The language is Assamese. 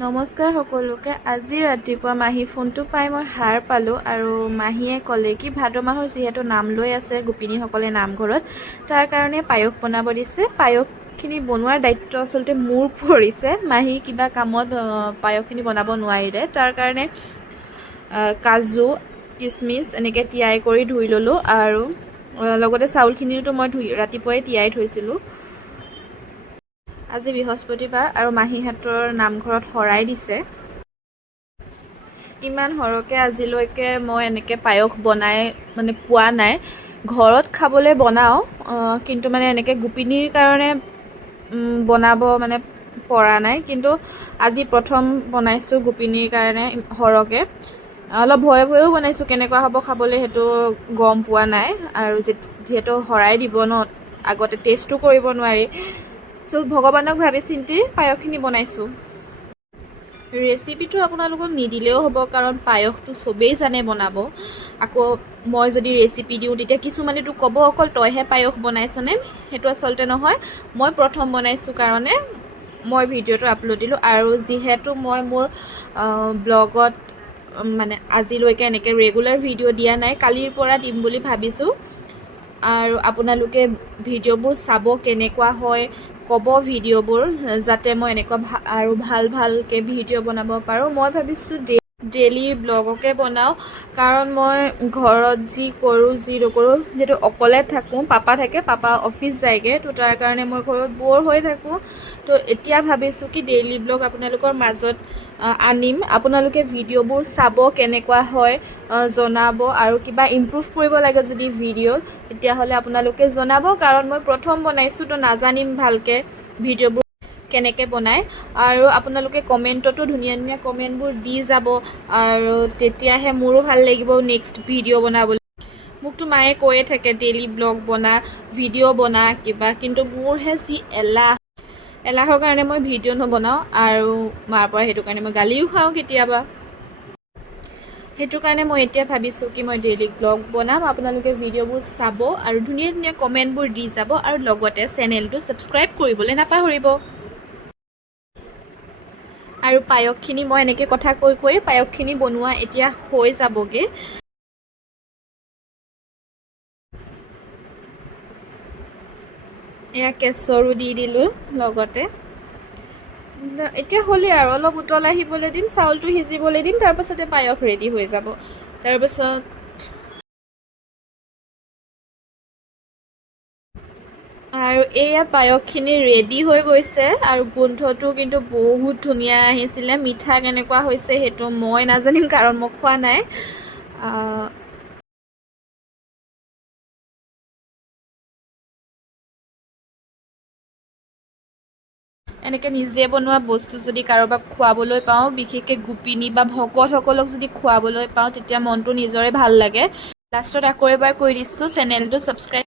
নমস্কাৰ সকলোকে। আজি ৰাতিপুৱা মাহী ফোনটো পাই মই সাৰ পালোঁ আৰু মাহীয়ে ক'লে কি ভাদ মাহৰ যিহেতু নাম লৈ আছে গোপিনীসকলে নামঘৰত, তাৰ কাৰণে পায়স বনাব দিছে। পায়সখিনি বনোৱাৰ দায়িত্ব আচলতে মোৰ পৰিছে। মাহী কিবা কামত পায়সখিনি বনাব নোৱাৰিলে, তাৰ কাৰণে কাজু কিচমিচ এনেকৈ তিয়াই কৰি ধুই ল'লোঁ আৰু লগতে চাউলখিনিওতো মই ৰাতিপুৱাই তিয়াই থৈছিলোঁ। আজি বৃহস্পতিবাৰ আৰু মাহীহঁতৰ নামঘৰত শৰাই দিছে। ইমান সৰহকৈ আজিলৈকে মই এনেকৈ পায়স বনাই পোৱা নাই। ঘৰত খাবলৈ বনাওঁ, কিন্তু এনেকৈ গোপিনীৰ কাৰণে বনাব পৰা নাই। কিন্তু আজি প্ৰথম বনাইছোঁ গোপিনীৰ কাৰণে সৰহকৈ। অলপ ভয়ে ভয়েও বনাইছোঁ, কেনেকুৱা হ'ব খাবলৈ সেইটো গম পোৱা নাই। আৰু যিহেতু শৰাই দিব ন, আগতে টেষ্টো কৰিব নোৱাৰি। চ' ভগৱানক ভাবি চিন্তি পায়সখিনি বনাইছোঁ। ৰেচিপিটো আপোনালোকক নিদিলেও হ'ব, কাৰণ পায়সটো চবেই জানে বনাব। আকৌ মই যদি ৰেচিপি দিওঁ তেতিয়া কিছুমানেতো ক'ব অকল তইহে পায়স বনাইছনে। সেইটো আচলতে নহয়, মই প্ৰথম বনাইছোঁ কাৰণে মই ভিডিঅ'টো আপলোড দিলোঁ। আৰু যিহেতু মই মোৰ ব্লগত আজিলৈকে এনেকৈ ৰেগুলাৰ ভিডিঅ' দিয়া নাই, কালিৰ পৰা দিম বুলি ভাবিছোঁ। আৰু আপোনালোকে ভিডিঅ'বোৰ চাব, কেনেকুৱা হয় ক'ব ভিডিঅ'বোৰ, যাতে মই এনেকুৱা আৰু ভালকৈ ভিডিঅ' বনাব পাৰোঁ। মই ভাবিছোঁ ডেইলি ব্লগকে বনাওঁ, কাৰণ মই ঘৰত যি কৰোঁ যি নকৰোঁ, যিহেতু অকলে থাকোঁ, পাপা থাকে, পাপা অফিচ যায়গৈ, তো তাৰ কাৰণে মই ঘৰত ব'ৰ হৈ থাকোঁ। তো এতিয়া ভাবিছোঁ কি ডেইলি ব্লগ আপোনালোকৰ মাজত আনিম। আপোনালোকে ভিডিঅ'বোৰ চাব, কেনেকুৱা হয় জনাব, আৰু কিবা ইমপ্ৰুভ কৰিব লাগে যদি ভিডিঅ'ত, তেতিয়াহ'লে আপোনালোকে জনাব। কাৰণ মই প্ৰথম বনাইছোঁ, তো নাজানিম ভালকৈ ভিডিঅ'বোৰ কেনেকৈ বনায়। আৰু আপোনালোকে কমেণ্টতো ধুনীয়া ধুনীয়া কমেণ্টবোৰ দি যাব, আৰু তেতিয়াহে মোৰো ভাল লাগিব নেক্সট ভিডিঅ' বনাবলৈ। মোকতো মায়ে কৈয়ে থাকে ডেইলি ব্লগ বনা, ভিডিঅ' বনা কিবা, কিন্তু মোৰহে যি এলাহৰ কাৰণে মই ভিডিঅ' নবনাওঁ। আৰু মাৰ পৰা সেইটো কাৰণে মই গালিও খাওঁ কেতিয়াবা। সেইটো কাৰণে মই এতিয়া ভাবিছোঁ কি মই ডেইলি ব্লগ বনাম, আপোনালোকে ভিডিঅ'বোৰ চাব আৰু ধুনীয়া ধুনীয়া কমেণ্টবোৰ দি যাব, আৰু লগতে চেনেলটো ছাবস্ক্ৰাইব কৰিবলৈ নাপাহৰিব। আৰু পায়সখিনি মই এনেকৈ কথা কৈ পায়সখিনি বনোৱা এতিয়া হৈ যাবগৈ। এয়া কেশৰো দি দিলোঁ লগতে। এতিয়া হ'লেই আৰু অলপ উতল আহিবলৈ দিম, চাউলটো সিজিবলৈ দিম, তাৰপাছতে পায়স ৰেডি হৈ যাব। তাৰপাছত আৰু এয়া পায়সখিনি ৰেডি হৈ গৈছে, আৰু গোন্ধটো কিন্তু বহুত ধুনীয়া আহিছিলে। মিঠা কেনেকুৱা হৈছে সেইটো মই নাজানিম, কাৰণ মই খোৱা নাই। এনেকৈ নিজে বনোৱা বস্তু যদি কাৰোবাক খুৱাবলৈ পাওঁ, বিশেষকৈ গোপিনী বা ভকতসকলক যদি খুৱাবলৈ পাওঁ, তেতিয়া মনটো নিজৰে ভাল লাগে। লাষ্টত আকৌ এবাৰ কৈ দিছোঁ, চেনেলটো ছাবস্ক্ৰাইব